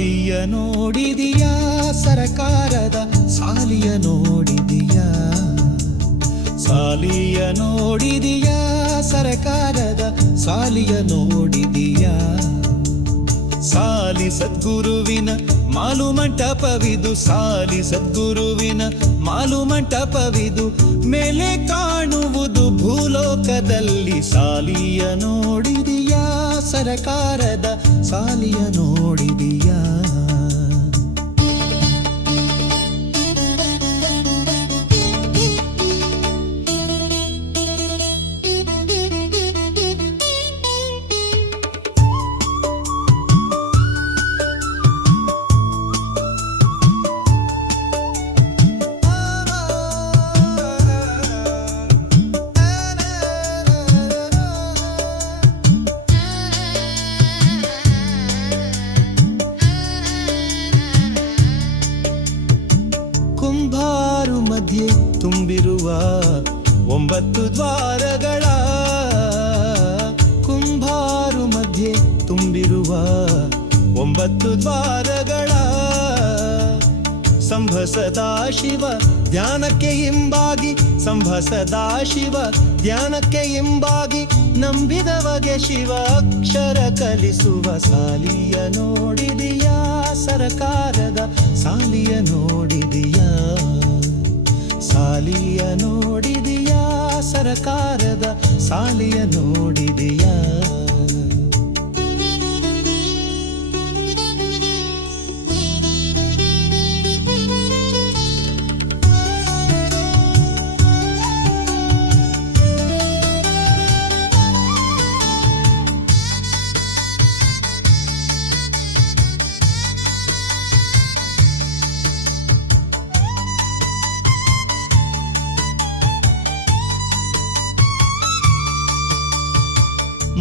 ಸಾಲಿಯ ನೋಡಿದಿಯಾ ಸರಕಾರದ ಸಾಲಿಯ ನೋಡಿದಿಯಾ ಸಾಲಿಯ ನೋಡಿದಿಯಾ ಸರಕಾರದ ಸಾಲಿಯ ನೋಡಿದಿಯಾ ಸಾಲಿ ಸದ್ಗುರುವಿನ ಮಾಲು ಮಂಟಪವಿದು ಸಾಲಿ ಸದ್ಗುರುವಿನ ಮಾಲು ಮಂಟಪವಿದು ಮೇಲೆ ಕಾಣುವುದು ಭೂಲೋಕದಲ್ಲಿ ಸಾಲಿಯ ನೋಡಿದಿಯಾ ಸರಕಾರದ ಸಾಲಿಯ ನೋಡಿದಿಯಾ ಕುಂಭಾರು ಮಧ್ಯೆ ತುಂಬಿರುವ 9 ದ್ವಾರಗಳ ಕುಂಭಾರು ಮಧ್ಯೆ ತುಂಬಿರುವ 9 ದ್ವಾರಗಳ ಸಂಭ ಸದಾಶಿವ ಧ್ಯಾನಕ್ಕೆ ಹಿಂಬಾಗಿ ಸಂಭ ಸದಾಶಿವ ಧ್ಯಾನಕ್ಕೆ ಹಿಂಬಾಗಿ ನಂಬಿದವಗೆ ಶಿವ ಅಕ್ಷರ ಕಲಿಸುವ ಸಾಲಿಯ ನೋಡಿದಿಯಾ ಸರಕಾರದ ಸಾಲಿಯ ನೋಡಿದಿಯಾ ಸಾಲಿಯ ನೋಡಿದಿಯಾ ಸರಕಾರದ ಸಾಲಿಯ ನೋಡಿದಿಯಾ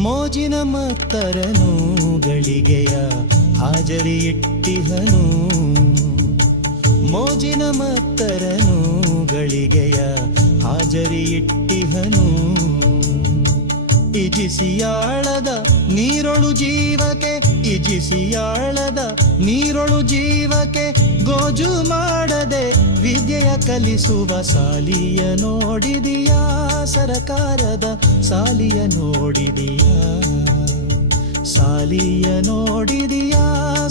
ಮೋಜಿನ ಮತ್ತರನು ಗಳಿಗೆಯ ಹಾಜರಿ ಇಟ್ಟಿಹನು ಮೋಜಿನ ಮತ್ತರನು ಗಳಿಗೆಯ ಹಾಜರಿ ಇಟ್ಟಿಹನು ಇಜಿಸಿಯಾಳದ ನೀರೊಳು ಜೀವಕ್ಕೆ ಇಜಿಸಿಯಾಳದ ನೀರೊಳು ಜೀವಕ್ಕೆ ಗೋಜು ಮಾಡದೆ ವಿದ್ಯೆಯ ಕಲಿಸುವ ಸಾಲಿಯ ನೋಡಿದಿಯಾ ಸರಕಾರದ ಸಾಲಿಯ ನೋಡಿದಿಯಾ ಸಾಲಿಯ ನೋಡಿದಿಯಾ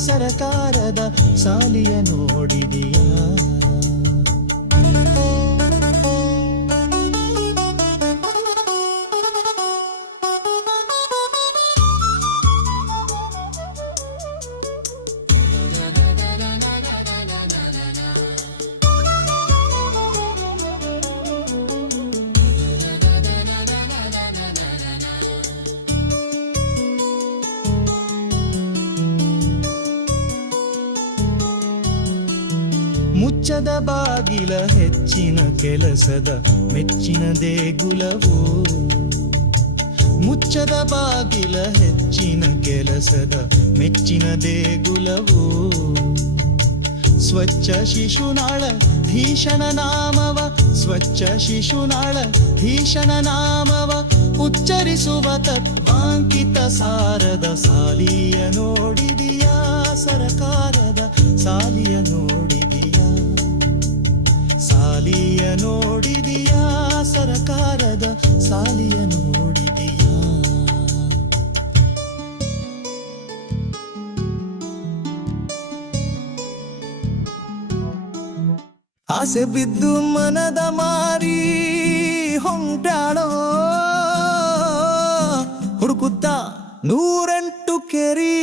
ಸರಕಾರದ ಸಾಲಿಯ ನೋಡಿದಿಯಾ ಮುಚ್ಚದ ಬಾಗಿಲ ಹೆಚ್ಚಿನ ಕೆಲಸದ ಮೆಚ್ಚಿನ ದೇಗುಲವು ಮುಚ್ಚದ ಬಾಗಿಲ ಹೆಚ್ಚಿನ ಕೆಲಸದ ಮೆಚ್ಚಿನ ದೇಗುಲವು ಸ್ವಚ್ಛ ಶಿಶುನಾಳ ಭೀಷಣ ನಾಮವ ಸ್ವಚ್ಛ ಶಿಶುನಾಳ ಭೀಷಣ ನಾಮವ ಉಚ್ಚರಿಸುವ ತತ್ವಾಂಕಿತ ಸಾರದ ಸಾಲಿಯ ನೋಡಿದಿಯಾ ಸರಕಾರದ ಸಾಲಿಯ ನೋಡಿದಿಯಾ ಸಾಲಿಯ ನೋಡಿದಿಯಾ ಸರಕಾರದ ಸಾಲಿಯ ನೋಡಿದಿಯಾ ಆಸೆ ಬಿದ್ದು ಮನದ ಮಾರಿ ಹೊಂಟಾಳೋ ಹುಡುಕುತ್ತ 108 ಕೆರಿ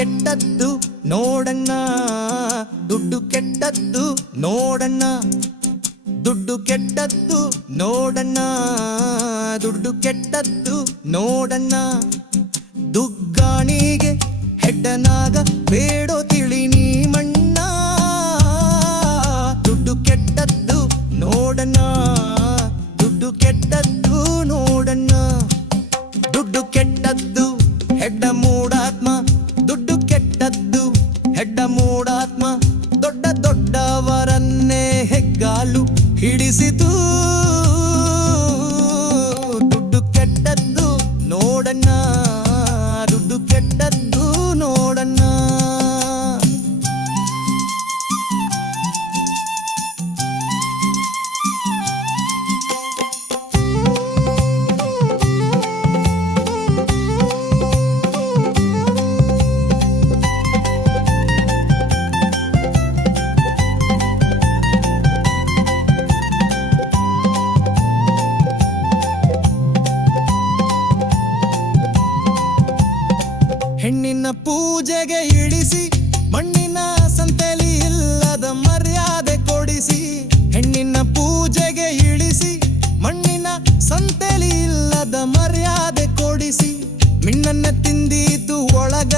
ಕೆಟ್ಟದ್ದು ನೋಡಣ್ಣ ದುಡ್ಡು ಕೆಟ್ಟದ್ದು ನೋಡಣ್ಣ ದುಡ್ಡು ಕೆಟ್ಟದ್ದು ನೋಡಣ್ಣ ದುಡ್ಡು ಕೆಟ್ಟದ್ದು ನೋಡಣ್ಣ ದುಗ್ಗಾಣಿಗೆ ಹೆಡ್ಡನಾಗ ಬೇಡೋ ತಿಳಿ ನೀ ಮಣ್ಣ ದುಡ್ಡು ಕೆಟ್ಟದ್ದು ನೋಡಣ್ಣ ದುಡ್ಡು ಕೆಟ್ಟದ್ದು ನೋಡಣ್ಣ ಎಡ್ಡ ಮೂಡಾತ್ಮ ದೊಡ್ಡ ದೊಡ್ಡವರನ್ನೇ ಹೆಗ್ಗಾಲು ಹಿಡಿಸಿತು. ದುಡ್ಡು ಕೆಟ್ಟದ್ದು ನೋಡಣ್ಣ, ದುಡ್ಡು ಕೆಟ್ಟದ್ದು ನೋಡಣ್ಣ. ಹೆಣ್ಣಿನ ಪೂಜೆಗೆ ಇಳಿಸಿ ಮಣ್ಣಿನ ಸಂತೆಲಿ ಇಲ್ಲದ ಮರ್ಯಾದೆ ಕೊಡಿಸಿ. ಹೆಣ್ಣಿನ ಪೂಜೆಗೆ ಇಳಿಸಿ ಮಣ್ಣಿನ ಸಂತೆಲಿ ಇಲ್ಲದ ಮರ್ಯಾದೆ ಕೊಡಿಸಿ. ಮಿಣ್ಣನ್ನ ತಿಂದೀತು ಒಳಗ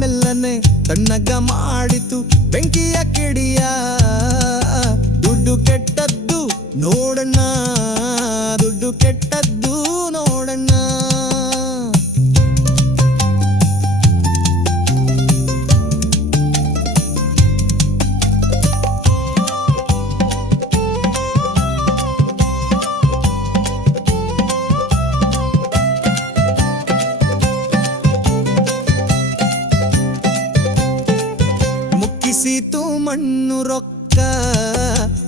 ಮೆಲ್ಲನೆ ತಣ್ಣಗ ಮಾಡಿತು ಬೆಂಕಿಯ ಕಿಡಿಯ. ದುಡ್ಡು ಕೆಟ್ಟದ್ದು ನೋಡಣ್ಣ, ದುಡ್ಡು ಕೆಟ್ಟದ್ದು ನೋಡಣ್ಣ. ಮುಕ್ಕಿಸಿತು ಮಣ್ಣು ರೊಕ್ಕ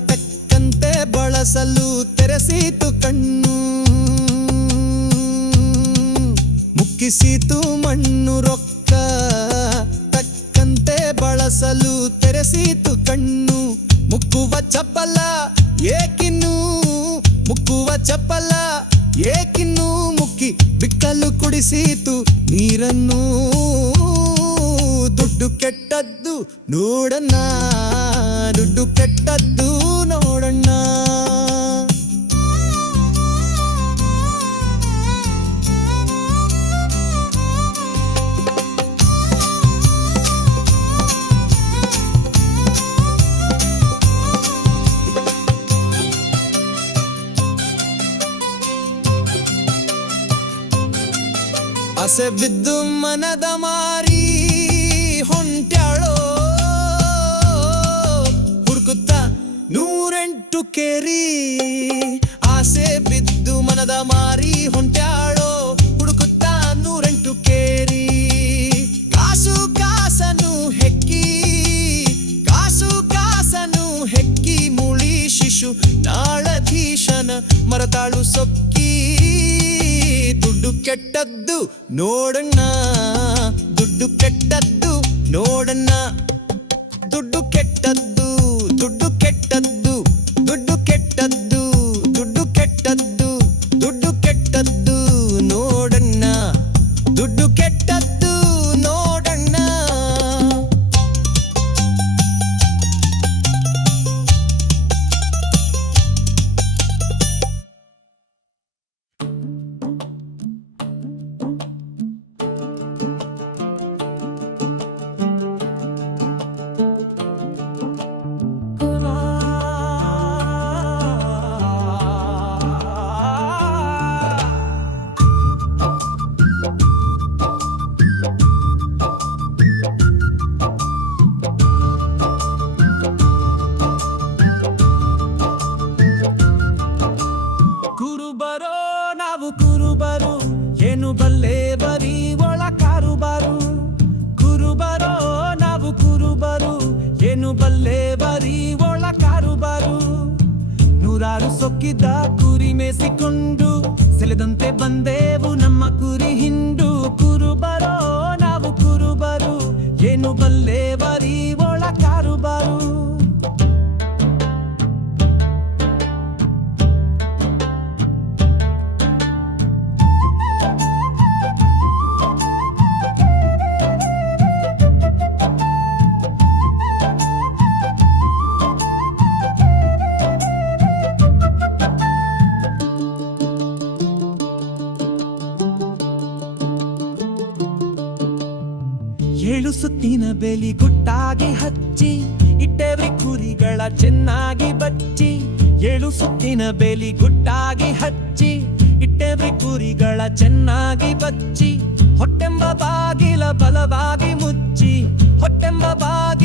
ತಕ್ಕಂತೆ ಬಳಸಲು ತೆರೆಸಿತು ಕಣ್ಣು. ಮುಕ್ಕಿಸಿತು ಮಣ್ಣು ರೊಕ್ಕ ತಕ್ಕಂತೆ ಬಳಸಲು ತೆರೆಸಿತು ಕಣ್ಣು. ಮುಕ್ಕುವ ಚಪ್ಪಲ ಏಕಿನ್ನು, ಮುಕ್ಕುವ ಚಪ್ಪಲ ಏಕಿನ್ನು ಮುಕ್ಕಿ ಬಿಕ್ಕಲು ಕುಡಿಸಿತು ನೀರನ್ನು. ದುಡ್ಡು ಕೆಟ್ಟದ್ದು ನೋಡಣ್ಣ, ದುಡ್ಡು ಕೆಟ್ಟದ್ದು ನೋಡಣ್ಣ. ಆಸೆ ಬಿದ್ದು ಮನದ ಮಾರಿ ಹೊಂಟ್ಯಾಳೋ ಹುಡುಕುತ್ತ 108 ಕೇರಿ. ಆಸೆ ಬಿದ್ದು ಮನದ ಮಾರಿ ಹೊಂಟ್ಯಾಳೋ ಹುಡುಕುತ್ತ 108 ಕೇರಿ. ಕಾಸು ಕಾಸನು ಹೆಕ್ಕಿ, ಕಾಸು ಕಾಸನು ಹೆಕ್ಕಿ ಮುಳಿ ಶಿಶು ನಾಳಧೀಶನ ಮರತಾಳು ಸೊಕ್ಕಿ. ದುಡ್ಡು ಕೆಟ್ಟದ್ದು ನೋಡಣ್ಣ, ದುಡ್ಡು ಕೆಟ್ಟದ್ದು ನೋಡಣ್ಣ. ದುಡ್ಡು ಕೆಟ್ಟದ್ದು, ದುಡ್ಡು ಕೆಟ್ಟದ್ದು, ದುಡ್ಡು ಕೆಟ್ಟದ್ದು, ದುಡ್ಡು ಕೆಟ್ಟದ್ದು, ದುಡ್ಡು ಕೆಟ್ಟದ್ದು ನೋಡಣ್ಣ, ದುಡ್ಡು ಕೆಟ್ಟದ್ದು ನೋಡಣ್ಣ. ಕುರುಬರೋ ನಾವು ಕುರುಬರು, ಏನು ಬಲ್ಲೆ ಬರೀ ಒಳ ಕಾರುಬಾರು. ಕುರುಬರೋ ನಾವು ಕುರುಬರು, ಏನು ಬಲ್ಲೆ ಬರೀ ಒಳ ಕಾರುಬಾರು. ನೂರಾರು ಸೊಕ್ಕಿದ ಕುರಿ ಮೇಸಿಕೊಂಡು ಸೆಳೆದಂತೆ ಬಂದೆವು ನಮ್ಮ ಕುರಿ ಹಿಂಡು. ಕುರುಬರೋ ನಾವು ಕುರುಬರು, ಏನು ಬಲ್ಲೆ ಬರೀ ಒಳ ಕಾರುಬಾರು. ಏಳು ಸುತ್ತಿನ ಬೇಲಿ ಗುಟ್ಟಾಗಿ ಹಚ್ಚಿ ಇಟ್ಟೆವ್ರಿ ಕುರಿಗಳ ಚೆನ್ನಾಗಿ ಬಚ್ಚಿ. ಏಳು ಸುತ್ತಿನ ಬೇಲಿ ಗುಟ್ಟಾಗಿ ಹಚ್ಚಿ ಇಟ್ಟೆವ್ರಿ ಕುರಿಗಳ ಚೆನ್ನಾಗಿ ಬಚ್ಚಿ. ಹೊಟ್ಟೆಂಬ ಬಾಗಿಲ ಬಲವಾಗಿ ಮುಚ್ಚಿ, ಹೊಟ್ಟೆಂಬ ಬಾಗಿಲ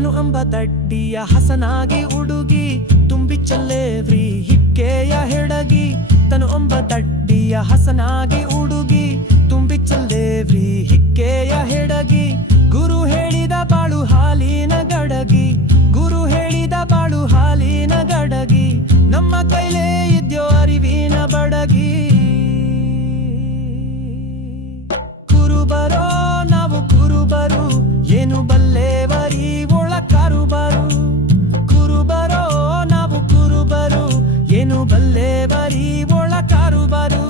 ತನು ಅಂಬ ದಡ್ಡಿಯ ಹಸನಾಗಿ ಉಡುಗಿ ತುಂಬಿ ಚಲ್ಲೇವ್ರಿ ಹಿಕ್ಕೆಯ ಹೆಡಗಿ ತನು ಅಂಬ ದಡ್ಡಿಯ ಹಸನಾಗಿ ಉಡುಗಿ ತುಂಬಿ ಚಲ್ಲೇವ್ರಿ ಹಿಕ್ಕೆಯ ಹೆಡಗಿ ಗುರು ಹೇಳಿದ ಬಾಳು ಹಾಲಿನ ಗಡಗಿ ಗುರು ಹೇಳಿದ ಬಾಳು ಹಾಲಿನ ಗಡಗಿ ನಮ್ಮ ಕೈಲೇ ಇದ್ಯೋ ಅರಿವಿನ ಬಡಗಿ ಕುರುಬರೋ ನಾವು ಕುರುಬರು ಏನು ಬಲ್ಲೇವರಿ ಒಳ ಕಾರುಬರು ಕುರುಬರೋ ನಾವು ಕುರುಬರು ಏನು ಬಲ್ಲೇವರಿ ಒಳ ಕಾರುಬರು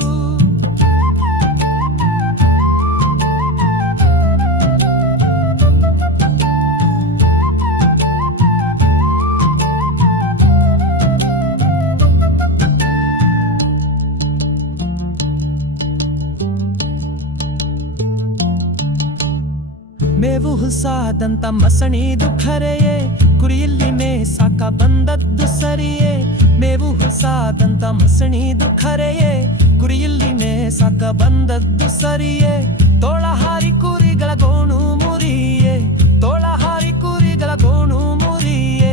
ಮೇವು ಹುಸಾದಂತ ಮಸಣಿದು ಖರೆಯೇ ಕುರಿಯಲ್ಲಿ ಮೇಸಾಕ ಬಂದದ್ದು ಸರಿಯೇ ಮೇವು ಹುಸಾದಂತ ಮಸಣಿದು ಖರೆಯೇ ಕುರಿಯಲ್ಲಿ ಮೇಸಾಕ ಬಂದದ್ದು ಸರಿಯೇ ತೋಳಹಾರಿ ಕುರಿಗಳ ಗೋಣು ಮುರಿಯೇ ತೋಳಹಾರಿ ಕುರಿಗಳ ಗೋಣು ಮುರಿಯೇ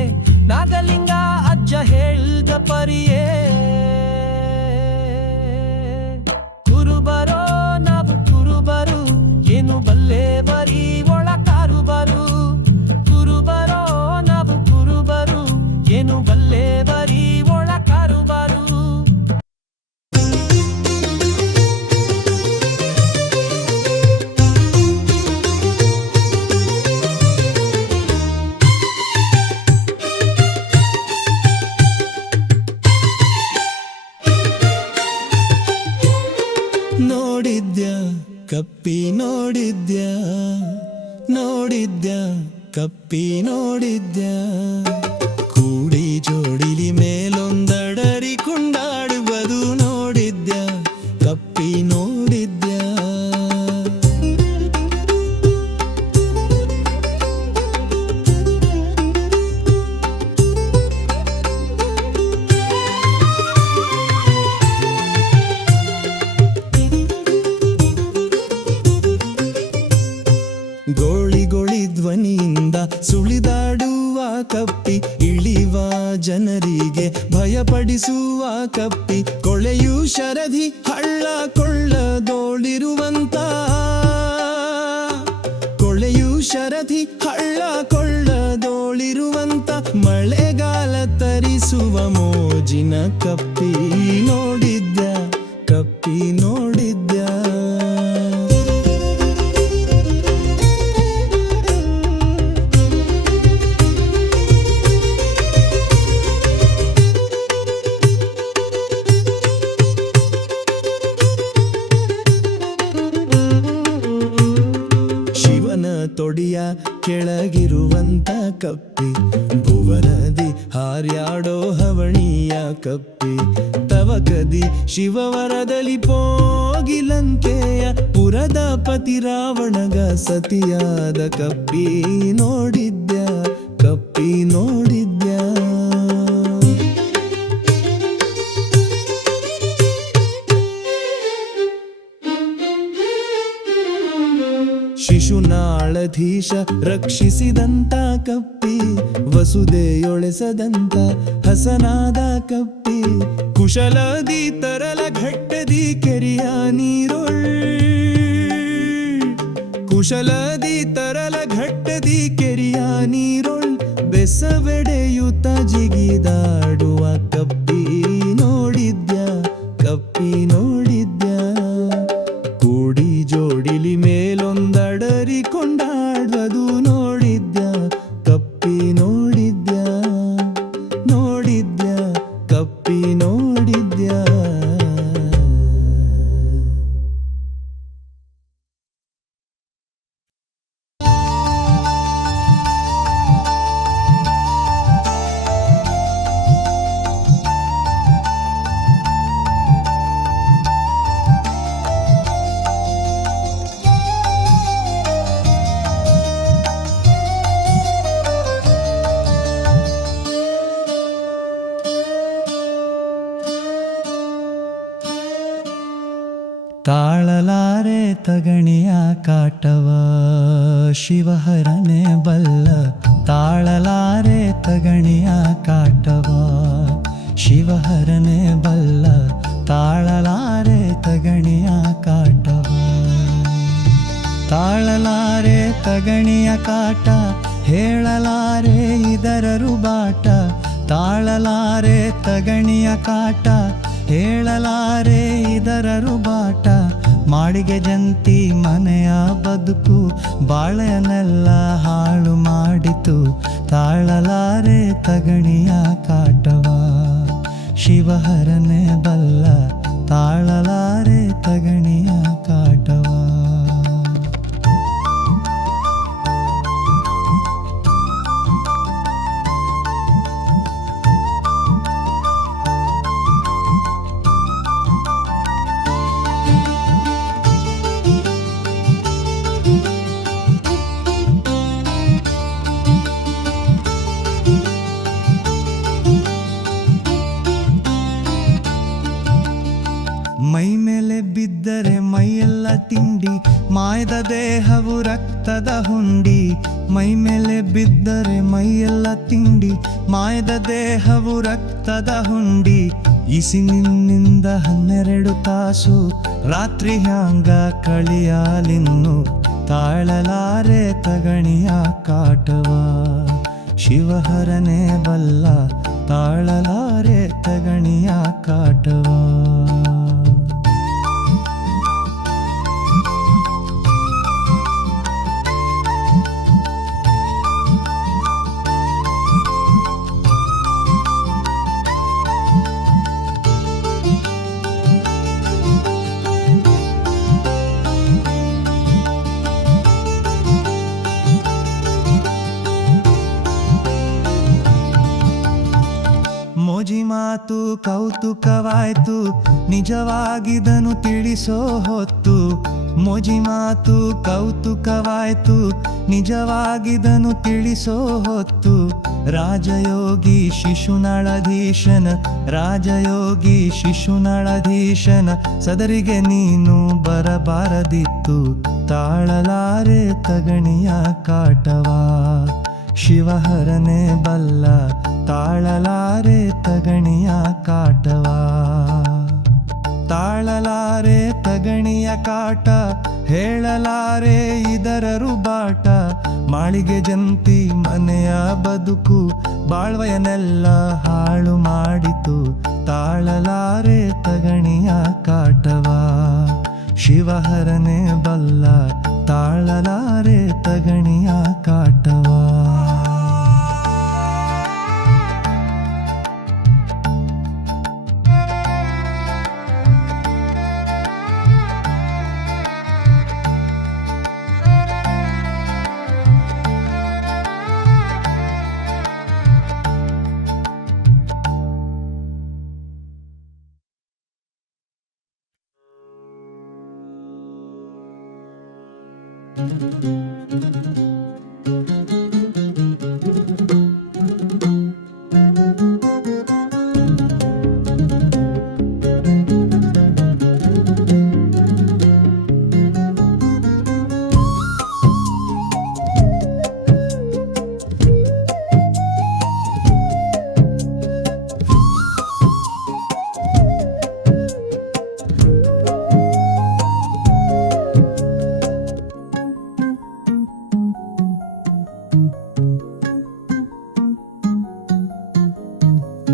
ನಾಗಲಿಂಗ ಅಜ್ಜ ಹೇಳ್ದ ಪರಿಯೇ ಕುರುಬರೋ ನಾವು ಕುರುಬರು ಏನು ಬಲ್ಲೇವರಿ ಒಳ ಕಾರುಬರು ಕುರುಬರೋ ನಾವು ಕುರುಬರು ಏನು ಬಲ್ಲೇವರಿ ಒಳ ಕಾರುಬರು ನೋಡಿದ್ಯಾ ಕಪ್ಪಿ ನೋಡಿದ್ಯಾ ನೋಡಿದ್ಯಾ ಕಪ್ಪಿ ನೋಡಿದ್ಯಾ ಕೂಡಿ ಜೋಡಿಲಿ ಮೇಲೊಂದಡರಿ ಕೊಂಡಾಡುವುದು ನೋಡಿದ್ಯಾ ಕಪ್ಪಿ ನೋಡಿದ್ಯಾ ಗೋಳಿ ಧ್ವನಿಯಿಂದ ಸುಳಿದಾಡುವ ಕಪ್ಪಿ ಇಳಿವ ಜನರಿಗೆ ಭಯಪಡಿಸುವ ಕಪ್ಪಿ ಕೊಳೆಯು ಶರಧಿ ಹಳ್ಳ ಕೊಳ್ಳದೋಳಿರುವಂತ ಕೊಳೆಯು ಶರಧಿ ಹಳ್ಳ ಕೊಳ್ಳದೋಳಿರುವಂತ ಮಳೆಗಾಲ ತರಿಸುವ ಮೋಜಿನ ಕಪ್ಪಿ ನೋಡಿದ್ಯಾ ಕಪ್ಪಿ ನೋಡಿದ್ಯಾ ತೊಡಿಯ ಕೆಳಗಿರುವಂತ ಕಪ್ಪಿ ಭುವನದಿ ಹಾರ್ಯಾಡೋ ಹವಣಿಯ ಕಪ್ಪಿ ತವಕದಿ ಶಿವವರದಲ್ಲಿ ಪೋಗಿಲಂಕೆಯ ಪುರದ ಪತಿ ರಾವಣಗ ಸತಿಯಾದ ಕಪ್ಪಿ ನೋಡಿದ್ಯಾ ಕಪ್ಪಿ ನೋಡಿದ್ಯಾ ಶಿಶುನಾಳಧೀಶ ರಕ್ಷಿಸಿದಂತ ಕಪ್ಪಿ ವಸುದೆಯೊಳೆಸದಂತ ಹಸನಾದ ಕಪ್ಪಿ ಕುಶಲದಿ ತರಲ ಘಟ್ಟದಿ ಕೆರಿಯ ನೀರೊಳ್ ಕುಶಲದಿ ತರಲ ಘಟ್ಟದಿ ಕೆರಿಯ ನೀರೊಳ್ ಬೆಸವೆಡೆಯುತ್ತ ಜಿಗಿದಾಡುವ ಕಪ್ಪಿ ನೋಡಿದ್ಯಾ ಕಪ್ಪಿ ನೋಡಿದ್ಯಾ ಕೂಡಿ ಜೋಡಿಲಿ ಮೇಲೊಂದಡರಿ ಕೊಂಡಾಡುವುದು ನೋಡಿದ್ಯಾ ಕಪ್ಪಿ ನೋಡಿದ್ಯಾ ನೋಡಿದ್ಯಾ ಕಪ್ಪಿ ನೋಡಿದ್ಯಾ ತಾಳಲಾರೆ ತಗಣಿಯ ಕಾಟವ ಶಿವಹರನೆ ಬಲ್ಲ ತಾಳಲಾರೆ ತಗಣಿಯ ಕಾಟವ ಶಿವಹರನೆ ಬಲ್ಲ ತಾಳಲಾರೆ ತಗಣಿಯ ಕಾಟವ ತಾಳಲಾರೆ ತಗಣಿಯ ಕಾಟ ಹೇಳಲಾರೆ ಇದರ ರುಬಾಟ ತಾಳಲಾರೆ ತಗಣಿಯ ಕಾಟ ಹೇಳಲಾರೆ ಇದರ ರುಬಾಟ ಮಾಡಿಗೆ ಜಂತಿ ಮನೆಯ ಬದುಕು ಬಾಳೆನೆಲ್ಲ ಹಾಳು ಮಾಡಿತು ತಾಳಲಾರೆ ತಗಣಿಯ ಕಾಟವ ಶಿವಹರನೆ ಬಲ್ಲ ತಾಳಲಾರೆ ತಗಣಿಯ ಕಾಟವ ಮೈ ಮೇಲೆ ಬಿದ್ದರೆ ಮೈಯೆಲ್ಲ ತಿಂಡಿ ಮಾಯದ ದೇಹವು ರಕ್ತದ ಹುಂಡಿ ಮೈ ಮೇಲೆ ಬಿದ್ದರೆ ಮೈಯೆಲ್ಲ ತಿಂಡಿ ಮಾಯದ ದೇಹವು ರಕ್ತದ ಹುಂಡಿ ಇಸಿನಿಂದ 12 ತಾಸು ರಾತ್ರಿ ಹ್ಯಾಂಗ ಕಳಿಯಾಲಿನ್ನು ತಾಳಲಾರೆ ತಗಣಿಯ ಕಾಟವ ಶಿವಹರನೆ ಬಲ್ಲ ತಾಳಲಾರೆ ತಗಣಿಯ ಕಾಟವ ಮೋಜಿ ಮಾತು ಕೌತುಕವಾಯ್ತು ನಿಜವಾಗಿದನು ತಿಳಿಸೋ ಹೊತ್ತು ಮೋಜಿ ಮಾತು ಕೌತುಕವಾಯ್ತು ನಿಜವಾಗಿದನು ತಿಳಿಸೋ ಹೊತ್ತು ರಾಜಯೋಗಿ ಶಿಶುನಾಳಧೀಶನ ರಾಜಯೋಗಿ ಶಿಶುನಾಳಧೀಶನ ಸದರಿಗೆ ನೀನು ಬರಬಾರದಿತ್ತು ತಾಳಲಾರೆ ತಗಣಿಯ ಕಾಟವ ಶಿವಹರನೆ ಬಲ್ಲ ತಾಳಲಾರೆ ತಗಣಿಯ ಕಾಟವ ತಾಳಲಾರೆ ತಗಣಿಯ ಕಾಟ ಹೇಳಲಾರೆ ಇದರ ರುಬಾಟ ಮಾಳಿಗೆ ಜಂತಿ ಮನೆಯ ಬದುಕು ಬಾಳ್ವಯನೆಲ್ಲ ಹಾಳು ಮಾಡಿತು ತಾಳಲಾರೆ ತಗಣಿಯ ಕಾಟವ ಶಿವಹರನೆ ಬಲ್ಲ ತಾಳಲಾರೆ ತಗಣಿಯ ಕಾಟವ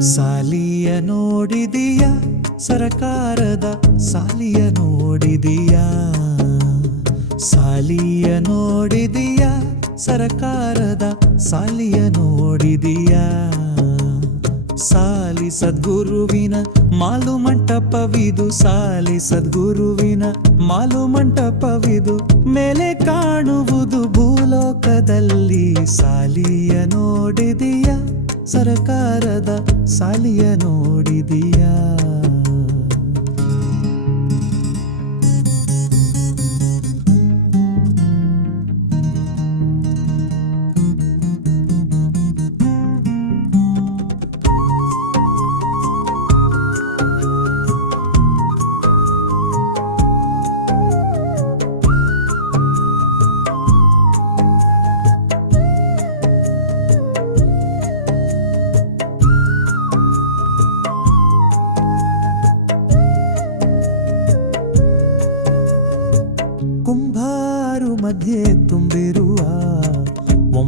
ಸಾಲಿಯ ನೋಡಿದೀಯ ಸರಕಾರದ ಸಾಲಿಯ ನೋಡಿದೀಯ ಸಾಲಿಯ ನೋಡಿದೀಯ ಸರಕಾರದ ಸಾಲಿಯ ನೋಡಿದೀಯ ಸಾಲಿ ಸದ್ಗುರುವಿನ ಮಾಲು ಮಂಟಪವಿದು ಸಾಲಿ ಸದ್ಗುರುವಿನ ಮಾಲು ಮಂಟಪವಿದು ಮೇಲೆ ಕಾಣುವುದು ಭೂಲೋಕದಲ್ಲಿ ಸಾಲಿಯ ನೋಡಿದೀಯ ಸರಕಾರದ ಸಾಲಿಯ ನೋಡಿದೀಯ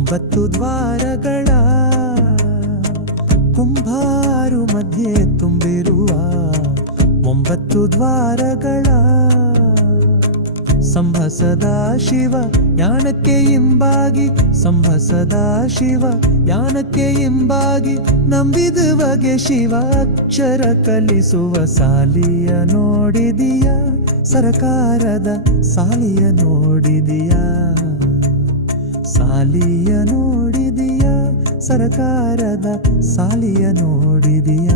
9 ದ್ವಾರಗಳ ಕುಂಭಾರು ಮಧ್ಯೆ ತುಂಬಿರುವ 9 ದ್ವಾರಗಳ ಸಂಭಸದ ಶಿವ ಯಾನಕ್ಕೆ ಹಿಂಬಾಗಿ ಸಂಭಸದ ಶಿವ ಯಾನಕ್ಕೆ ಹಿಂಬಾಗಿ ನಂಬಿದುವಗೆ ಶಿವ ಅಕ್ಷರ ಕಲಿಸುವ ಸಾಲಿಯ ನೋಡಿದೀಯ ಸರಕಾರದ ಸಾಲಿಯ ನೋಡಿದೀಯ ಸಾಲಿಯ ನೋಡಿದೀಯ ಸರಕಾರದ ಸಾಲಿಯ ನೋಡಿದೀಯ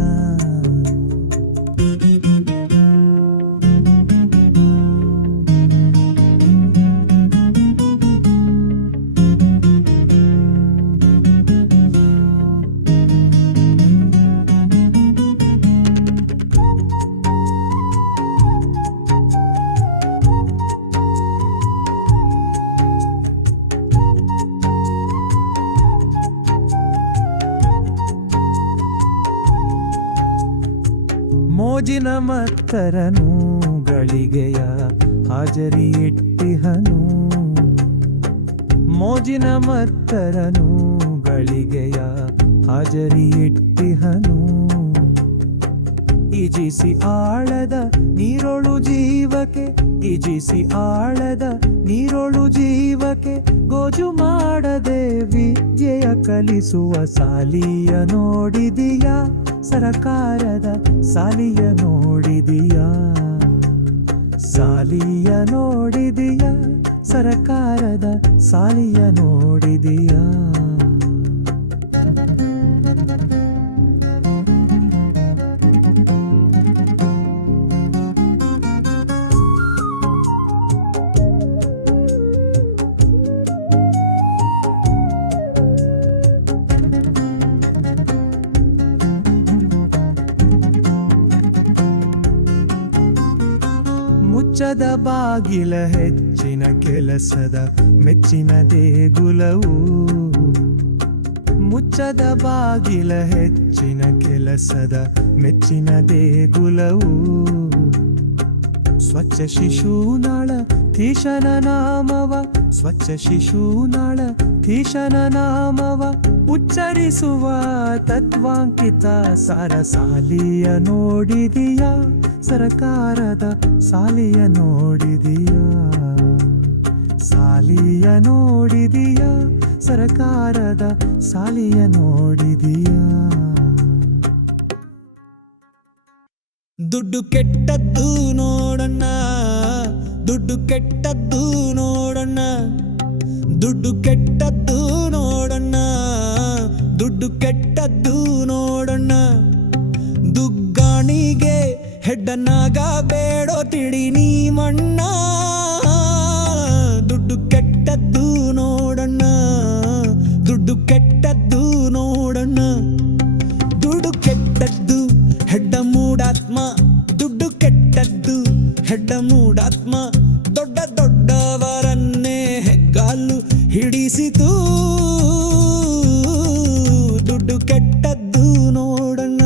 ಮೋಜಿನ ಮತ್ತರನು ಗಳಿಗೆಯ ಹಾಜರಿ ಇಟ್ಟಿಹನು ಮೋಜಿನ ಮತ್ತರನು ಗಳಿಗೆಯ ಹಾಜರಿ ಇಟ್ಟಿಹನು ಈಜಿಸಿ ಆಳದ ನೀರೊಳು ಜೀವಕ್ಕೆ ಈಜಿಸಿ ಆಳದ ನೀರೊಳು ಜೀವಕ್ಕೆ ಗೋಜು ಮಾಡದೆ ವಿದ್ಯೆಯ ಕಲಿಸುವ ಸಾಲಿಯ ನೋಡಿದೀಯ ಸರಕಾರದ ಸಾಲಿಯ ನೋಡಿದೀಯ ಸಾಲಿಯ ನೋಡಿದೀಯ ಸರಕಾರದ ಸಾಲಿಯ ನೋಡಿದೀಯ ಮುಚ್ಚದ ಬಾಗಿಲ ಹೆಚ್ಚಿನ ಕೆಲಸದ ಮೆಚ್ಚಿನ ದೇಗುಲವು ಮುಚ್ಚದ ಬಾಗಿಲ ಹೆಚ್ಚಿನ ಕೆಲಸದ ಮೆಚ್ಚಿನ ದೇಗುಲವು ಸ್ವಚ್ಛ ಶಿಶುನಾಳ ಧೀಶನ ನಾಮವ ಸ್ವಚ್ಛ ಶಿಶುನಾಳ ಧೀಶನ ನಾಮವ ಉಚ್ಚರಿಸುವ ತತ್ವಾಂಕಿತ ಸಾರ ಸಾಲಿಯ ನೋಡಿದೀಯ ಸರಕಾರದ ಸಾಲಿಯ ನೋಡಿದೀಯ ಸಾಲಿಯ ನೋಡಿದೀಯ ಸರಕಾರದ ಸಾಲಿಯ ನೋಡಿದೀಯ ದುಡ್ಡು ಕೆಟ್ಟದ್ದು ನೋಡಣ್ಣ ದುಡ್ಡು ಕೆಟ್ಟದ್ದು ನೋಡಣ್ಣ ದುಡ್ಡು ಕೆಟ್ಟದ್ದು ನೋಡಣ್ಣ ದುಡ್ಡು ಕೆಟ್ಟದ್ದು ನೋಡಣ್ಣ ದುಗ್ಗಾಣಿಗೆ ಹೆಡ್ಡನ್ನಾಗ ಬೇಡೋ ತಿಳಿ ನೀ ಮಣ್ಣ ದುಡ್ಡು ಕೆಟ್ಟದ್ದು ನೋಡಣ್ಣ ದುಡ್ಡು ಕೆಟ್ಟದ್ದು ನೋಡಣ್ಣ ದುಡ್ಡು ಕೆಟ್ಟದ್ದು ಹೆಡ್ಡ ಮೂಡಾತ್ಮ ದುಡ್ಡು ಕೆಟ್ಟದ್ದು ಹೆಡ್ಡ ಮೂಡಾತ್ಮ ದೊಡ್ಡ ದೊಡ್ಡವರನ್ನೇ ಹೆಗ್ಗಾಲು ಹಿಡಿಸಿತು ದುಡ್ಡು ಕೆಟ್ಟದ್ದು ನೋಡಣ್ಣ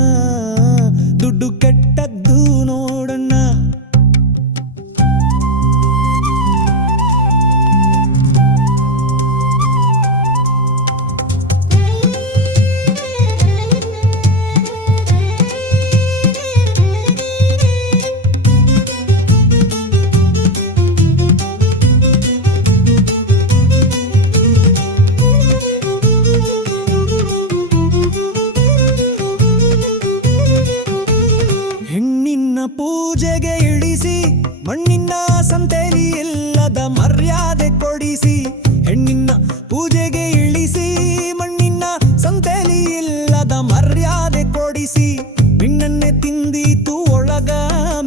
ದುಡ್ಡು ಕೆಟ್ಟದ್ದು ನೋಡಣ್ಣ ಪೂಜೆಗೆ ಇಳಿಸಿ ಮಣ್ಣಿನ ಸಂತೆಲಿ ಇಲ್ಲದ ಮರ್ಯಾದೆ ಕೊಡಿಸಿ ಹೆಣ್ಣಿನ ಪೂಜೆಗೆ ಇಳಿಸಿ ಮಣ್ಣಿನ ಸಂತೆಲಿ ಇಲ್ಲದ ಮರ್ಯಾದೆ ಕೊಡಿಸಿ ಬಿಣ್ಣನ್ನೇ ತಿಂದೀತು ಒಳಗ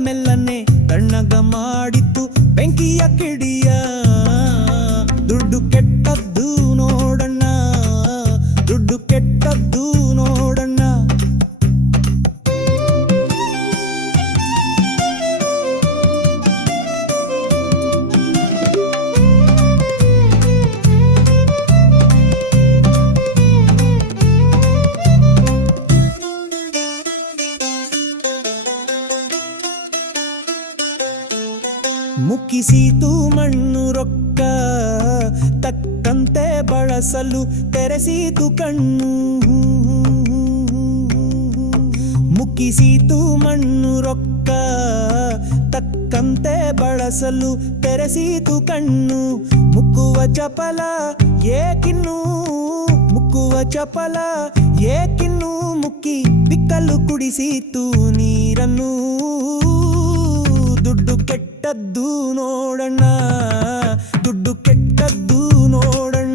ಮೆಲ್ಲನೆ ತಣ್ಣಗ ಮಾಡಿತ್ತು ಬೆಂಕಿಯ ಕಿಡಿಯ ದುಡ್ಡು ಕೆಟ್ಟದ್ದು ನೋಡಣ್ಣ ದುಡ್ಡು ಕೆಟ್ಟದ್ದು ನೋಡಣ್ಣ ಮುಕ್ಕಿಸೀತು ಮಣ್ಣು ರೊಕ್ಕ ತಕ್ಕಂತೆ ಬಳ ಬಳಸಲು ತೆರೆಸಿತು ಕಣ್ಣು, ಮುಕ್ಕಿಸಿತು ಮಣ್ಣು ರೊಕ್ಕ ತಕ್ಕಂತೆ ಬಳಸಲು ತೆರೆಸಿತು ಕಣ್ಣು. ಮುಕ್ಕುವ ಚಪಲ ಏಕಿನ್ನು, ಮುಕ್ಕುವ ಚಪಲ ಏಕಿನ್ನು, ಮುಕ್ಕಿ ಬಿಕ್ಕಲು ಕುಡಿಸಿತು ನೀರನ್ನು. ದುಡ್ಡು ಕೆಟ್ಟದ್ದು ನೋಡಣ್ಣ, ದುಡ್ಡು ಕೆಟ್ಟದ್ದು ನೋಡಣ್ಣ.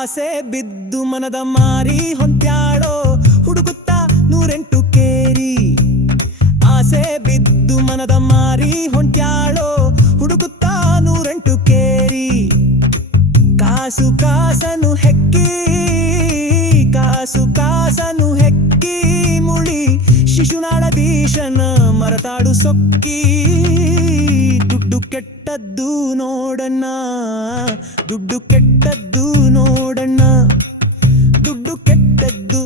ಆಸೆ ಬಿದ್ದು ಮನದ ಮಾರಿ ಹೊಂತ್ಯಾಳೋ ಹುಡುಗುತ್ತಾ 108 ಕೇರಿ. ಆಸೆ ಬಿದ್ದು ಮನದ ಮಾರಿ ಹೊಂಟ್ಯಾಳೋ ಹುಡುಗುತ್ತಾ 108 ಕೇರಿ. ಕಾಸು ಕಾಸನು ಹೆಕ್ಕಿ, ಕಾಸು ಕಾಸನು ಹೆಕ್ಕಿ ಮುಳಿ ಶಿಶುನಾಳಧೀಶನ ಮರತಾಡು ಸೊಕ್ಕಿ. ದುಡ್ಡು ಕೆಟ್ಟದ್ದು ನೋಡಣ್ಣ, ದುಡ್ಡು ಕೆಟ್ಟದ್ದು ನೋಡಣ್ಣ. ದುಡ್ಡು ಕೆಟ್ಟದ್ದು,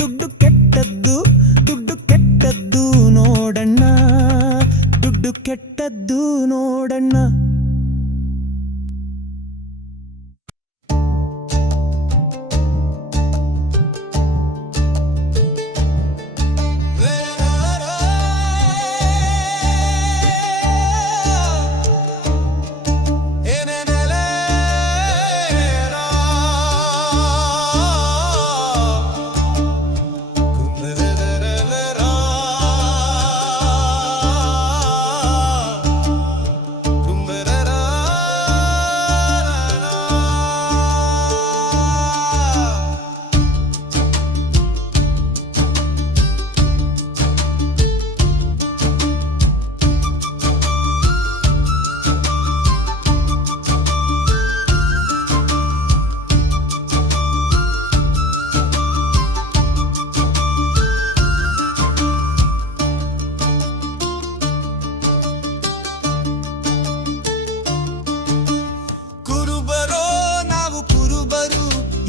ದುಡ್ಡು ಕೆಟ್ಟದ್ದು, ದುಡ್ಡು ಕೆಟ್ಟದ್ದು ನೋಡಣ್ಣ, ದುಡ್ಡು ಕೆಟ್ಟದ್ದು ನೋಡಣ್ಣ.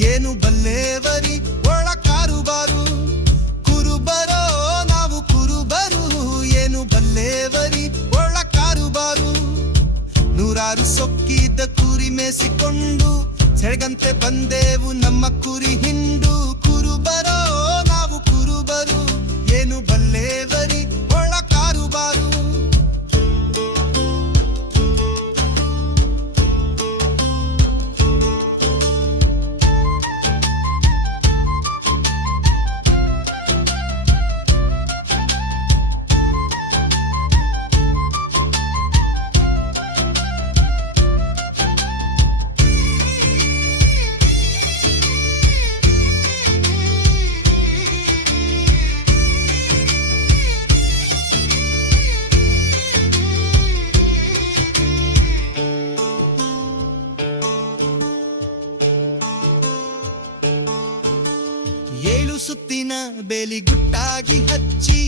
ಏನು ಬಲ್ಲೇವರಿ ಒಳ ಕಾರುಬಾರು. ಕುರುಬರೋ ನಾವು ಕುರುಬರು, ಏನು ಬಲ್ಲೇವರಿ ಒಳ ಕಾರುಬಾರು. ನೂರಾರು ಸೊಕ್ಕಿದ್ದ ಕುರಿ ಮೇಸಿಕೊಂಡು ಸೆಳಗಂತೆ ಬಂದೆವು ನಮ್ಮ ಕುರಿ ಹಿಂಡು. ಕುರುಬರೋ ನಾವು ಕುರುಬರು, ಏನು ಬಲ್ಲೇವರಿ ಒಳ ಕಾರುಬಾರು. ಏಳು ಸುತ್ತಿನ ಬೇಲಿ ಗುಟ್ಟಾಗಿ ಹಚ್ಚಿ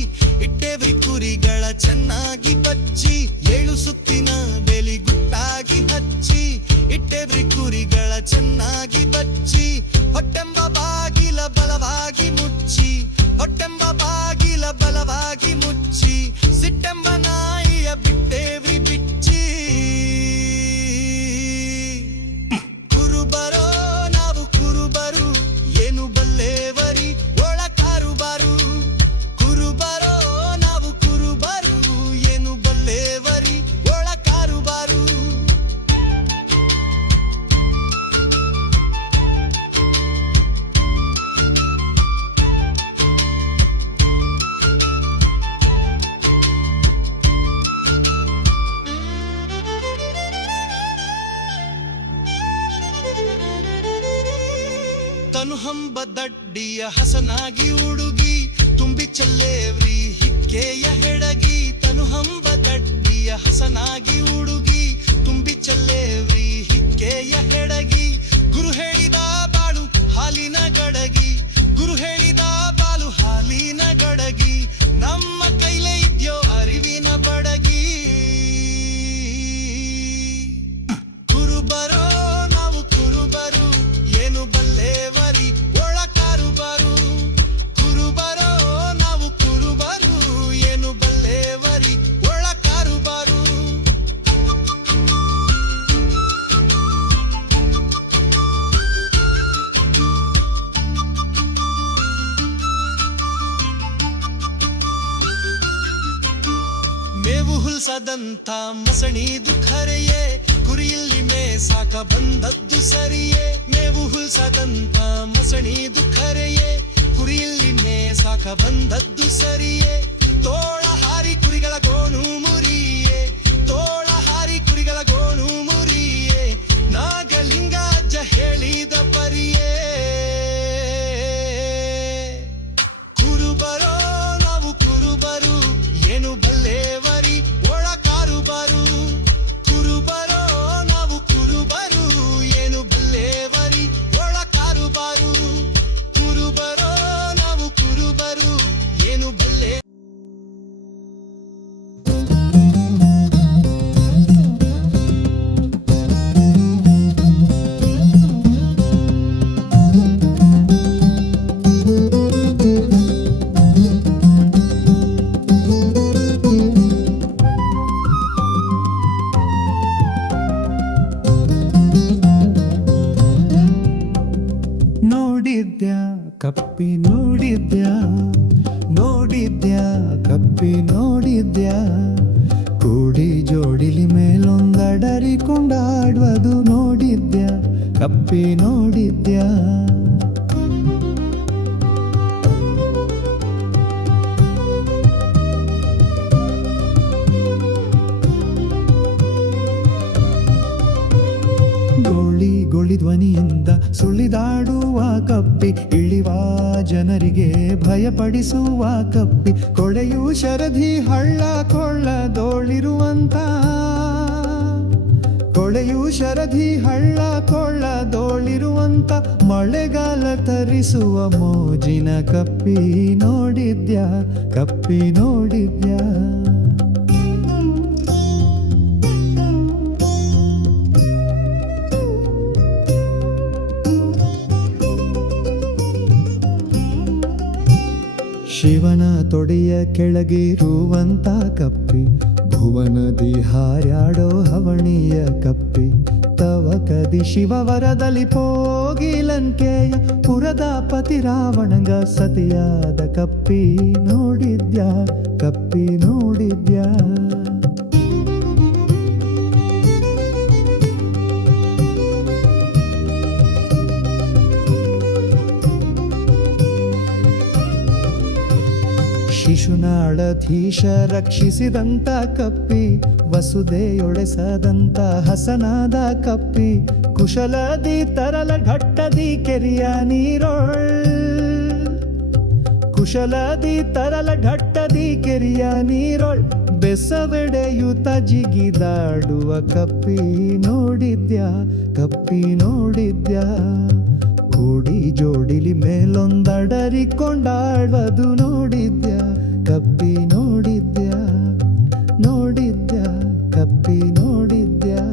ಇಟ್ಟೇವ್ರಿ ಕುರಿಗಳ ಚೆನ್ನಾಗಿ ಬಚ್ಚಿ. ಏಳು ಸುತ್ತಿನ ಬೇಲಿ ಗುಟ್ಟಾಗಿ ಹಚ್ಚಿ ಇಟ್ಟೇವ್ರಿ ಕುರಿಗಳ ಚೆನ್ನಾಗಿ ಬಚ್ಚಿ. ಹೊಟ್ಟೆಂಬ ಬಾಗಿಲ ಬಲವಾಗಿ ಮುಚ್ಚಿ, ಹೊಟ್ಟೆಂಬ ಬಾಗಿಲ ಬಲವಾಗಿ ಮುಚ್ಚಿ. ಸಿಟ್ಟೆಂಬ ನಾಯಿಯ ಬಿಟ್ಟೇವ್ರಿ ಬಿಚ್ಚಿ. ಕುರುಬರೋ ನಾವು ಕುರುಬರು, ಏನು ಬಲ್ಲೇವರಿ ಒಳ ಕಾರುಬಾರು. ಕುರುಬರೋ ನಾವು ಕುರುಬರು, ಏನು ಬಲ್ಲೇವರಿ ಒಳ ಕಾರುಬಾರು. ತನು ಹಂಬ ದಡ್ಡಿಯ ಹಸನಾಗಿ ಹುಡುಗಿ ತುಂಬಿ ಚಲ್ಲೇವ್ರಿ ಹಿಕ್ಕೆಯ ಹೆಡಗಿ. ತನು ಹಂಬ ದಡ್ಡಿಯ ಹಸನಾಗಿ ಹುಡುಗಿ ತುಂಬಿ ಚಲ್ಲೇವ್ರಿ ಹಿಕ್ಕೆಯ ಹೆಡಗಿ. ಗುರು ಹೇಳಿದ ಬಾಳು ಹಾಲಿನ ಗಡಗಿ, ಹುಲ್ಸದಂತ ಮಸಣಿದು ಖರೆಯೇ, ಕುರಿಯಲ್ಲಿ ಮೇಸಾಕ ಬಂದದ್ದು ಸರಿಯೇ. ಮೇವು ಹುಲ್ಸದಂತ ಮಸಣಿದು ಖರೆಯೇ, ಕುರಿಯಲ್ಲಿ ಮೇಸಾಕ ಬಂದದ್ದು ಸರಿಯೇ. ತೋಳ ಹಾರಿ ಕುರಿಗಳ ಗೋಣು ಮುರಿಯೇ, ತೋಳ ಹಾರಿ ಕುರಿಗಳ ಗೋಣು ಮುರಿಯೇ. ನಾಗಲಿಂಗ ಅಜ್ಜ ಹೇಳಿದ ಪರಿಯೇ. ಕುರುಬರೋ ನಾವು ಕುರುಬರು, ಏನು ಬಲ್ಲೇವರಿ ಒಳ ಕಾರುಬರು. ಕುರುಬರೋ ನಾವು ಕುರುಬರು, ಏನು ಬಲ್ಲೇವರಿ ಒಳ ಕಾರುಬರು. ಕುರುಬರೋ ನಾವು ಕುರುಬರು, ಏನು ಬಲ್ಲೆ. ನೋಡಿದ್ಯಾ ಕಪ್ಪಿ ನೋಡಿದ್ಯಾ, ನೋಡಿದ್ಯಾ ಕಪ್ಪಿ ನೋಡಿದ್ಯಾ. ಕೂಡಿ ಜೋಡಿಲಿ ಮೇಲೊಂದಡರಿ ಕೊಂಡಾಡುವುದು ನೋಡಿದ್ಯಾ ಕಪ್ಪಿ ನೋಡಿದ್ಯಾ. ಗೋಳಿ ಗೋಳಿ ಧ್ವನಿಯಿಂದ ಸುಳಿದಾಡುವ ಕಪ್ಪಿ, ಇಳಿವ ಜನರಿಗೆ ಭಯಪಡಿಸುವ ಕಪ್ಪಿ. ಕೊಳೆಯು ಶರಧಿ ಹಳ್ಳ ಕೊಳ್ಳದೋಳಿರುವಂತ, ಕೊಳೆಯು ಶರಧಿ ಹಳ್ಳ ಕೊಳ್ಳದೋಳಿರುವಂತ. ಮಳೆಗಾಲ ತರಿಸುವ ಮೋಜಿನ ಕಪ್ಪಿ ನೋಡಿದ್ಯಾ ಕಪ್ಪಿ ನೋಡಿದ್ಯಾ. ಶಿವನ ತೊಡೆಯ ಕೆಳಗಿರುವಂತ ಕಪ್ಪಿ, ಭುವನದಿ ಹಾರ್ಯಾಡೋ ಹವಣಿಯ ಕಪ್ಪಿ. ತವಕದಿ ಶಿವವರದಲ್ಲಿ ಪೋಗಿ ಲಂಕೆಯ ಪುರದ ಪತಿ ರಾವಣಂಗ ಸತಿಯಾದ ಕಪ್ಪಿ ನೋಡಿದ್ಯಾ ಕಪ್ಪಿ ನೋಡಿದ್ಯಾ. ಶಿಶುನಾಳಧೀಶ ರಕ್ಷಿಸಿದಂತ ಕಪ್ಪಿ, ವಸುದೆಯೊಡೆಸದಂತ ಹಸನಾದ ಕಪ್ಪಿ. ಕುಶಲದಿ ತರಲ ಘಟ್ಟದಿ ಕೆರಿಯ ನೀರೊಳ್, ಕುಶಲದಿ ತರಲ ಘಟ್ಟದಿ ಕೆರಿಯ ನೀರೊಳ್. ಬೆಸವೆಡೆಯುತ ಜಿಗಿದಾಡುವ ಕಪ್ಪಿ ನೋಡಿದ್ಯಾ ಕಪ್ಪಿ ನೋಡಿದ್ಯಾ. ಕೂಡಿ ಜೋಡಿಲಿ ಮೇಲೊಂದಡರಿ ಕೊಂಡಾಡುವುದು ನೋಡಿದ್ಯಾ ಕಪ್ಪಿ ನೋಡಿದ್ಯಾ. ನೋಡಿದ್ಯಾ ಕಪ್ಪಿ ನೋಡಿದ್ಯಾ.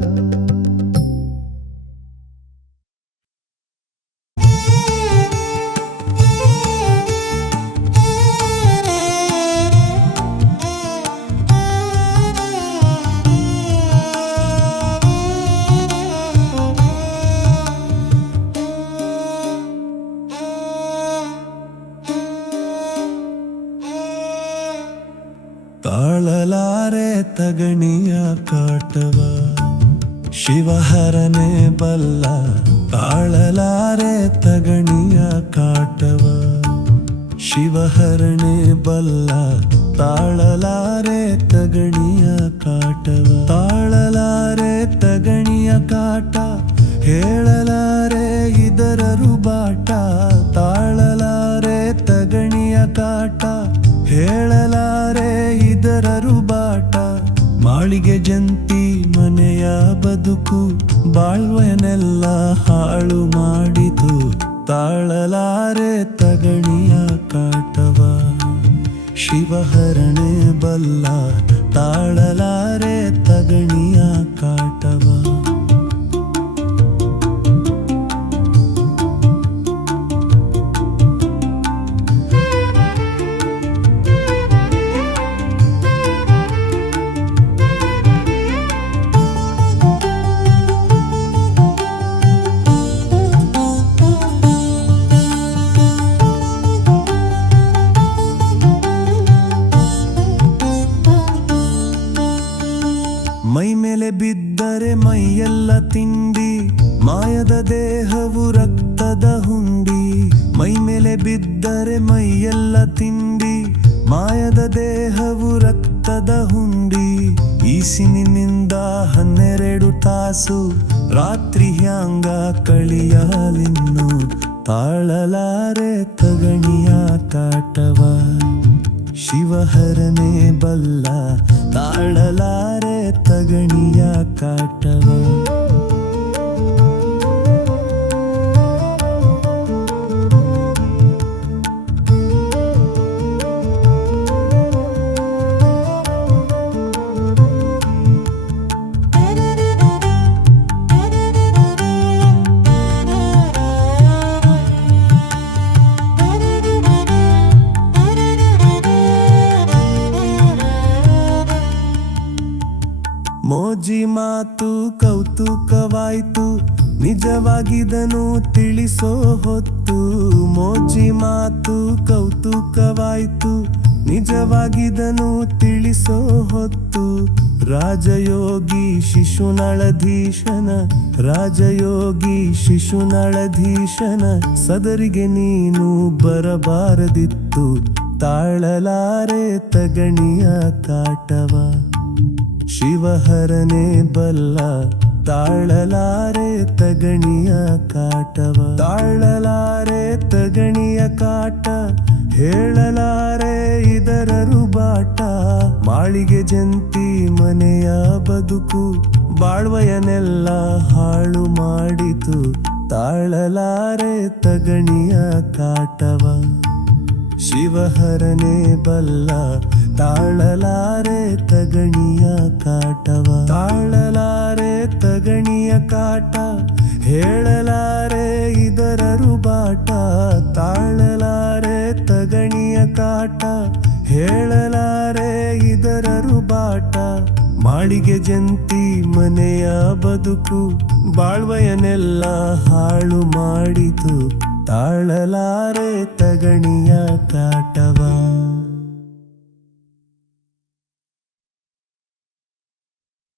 ತಾಳಲಾರೆ ತಗಣಿಯ ಕಾಟವ, ಶಿವಹರನೇ ಬಲ್ಲ. ತಾಳಲಾರೆ ತಗಣಿಯ ಕಾಟವ, ಶಿವಹರನೇ ಬಲ್ಲ. ತಾಳಲಾರೆ ತಗಣಿಯ ಕಾಟವ, ತಾಳಲಾರೆ ತಗಣಿಯ ಕಾಟ. ಹೇಳಲಾರೆ ಇದರ ರುಬಾಟ, ತಾಳಲಾರೆ ತಗಣಿಯ ಕಾಟ. ಹೇಳಲಾರೆ ಇದರ ರುಬಾಟ. ಮಾಳಿಗೆ ಜಂತಿ ಮನೆಯ ಬದುಕು, ಬಾಳ್ವನೆಲ್ಲ ಹಾಳು ಮಾಡಿತು. ತಾಳಲಾರೆ ತಗಣಿಯ ಕಾಟವ, ಶಿವಹರಣೆ ಬಲ್ಲ. ತಾಳಲಾರೆ ತಗಣಿಯ ಕಾಟವ. ಮೇಲೆ ಬಿದ್ದರೆ ಮೈಯೆಲ್ಲ ತಿಂಡಿ, ಮಾಯದ ದೇಹವು ರಕ್ತದ ಹುಂಡಿ. ಈಸಿನಿಂದ 12 ತಾಸು ರಾತ್ರಿ ಹ್ಯಾಂಗ ಕಳಿಯಲಿನ್ನು, ತಾಳಲಾರೆ ತಗಣಿಯ ಕಾಟವ. ಶಿವಹರನೇ ಬಲ್ಲ ತಾಳಲಾರೆ ತಗಣಿಯ ಕಾಟವ. ಮೋಜಿ ಮಾತು ಕೌತುಕವಾಯ್ತು, ನಿಜವಾಗಿದನು ತಿಳಿಸೋ ಹೊತ್ತು. ಮೋಜಿ ಮಾತು ಕೌತುಕವಾಯ್ತು, ನಿಜವಾಗಿದನು ತಿಳಿಸೋ ಹೊತ್ತು. ರಾಜಯೋಗಿ ಶಿಶುನಾಳಧೀಶನ, ರಾಜಯೋಗಿ ಶಿಶುನಾಳಧೀಶನ ಸದರಿಗೆ ನೀನು ಬರಬಾರದಿತ್ತು, ತಾಳಲಾರೆ ತಗಣಿಯ ಕಾಟವ. ಶಿವಹರನೇ ಬಲ್ಲ ತಾಳಲಾರೆ ತಗಣಿಯ ಕಾಟವ. ತಾಳಲಾರೆ ತಗಣಿಯ ಕಾಟ, ಹೇಳಲಾರೆ ಇದರ ರುಬಾಟ. ಮಾಳಿಗೆ ಜಂತಿ ಮನೆಯ ಬದುಕು, ಬಾಳ್ವಯನೆಲ್ಲ ಹಾಳು ಮಾಡಿತು, ತಾಳಲಾರೆ ತಗಣಿಯ ಕಾಟವ. ಶಿವಹರನೇ ಬಲ್ಲ ತಾಳಲಾರೆ ತಗಣಿಯ ಕಾಟವ. ತಾಳಲಾರೆ ತಗಣಿಯ ಕಾಟ, ಹೇಳಲಾರೆ ಇದರ ರುಬಾಟ. ತಾಳಲಾರೆ ತಗಣಿಯ ಕಾಟ, ಹೇಳಲಾರೆ ಇದರ ರುಬಾಟ. ಮಾಳಿಗೆ ಜಂತಿ ಮನೆಯ ಬದುಕು, ಬಾಳ್ವಯನೆಲ್ಲ ಹಾಳು ಮಾಡಿತು, ತಾಳಲಾರೆ ತಗಣಿಯ ಕಾಟವ.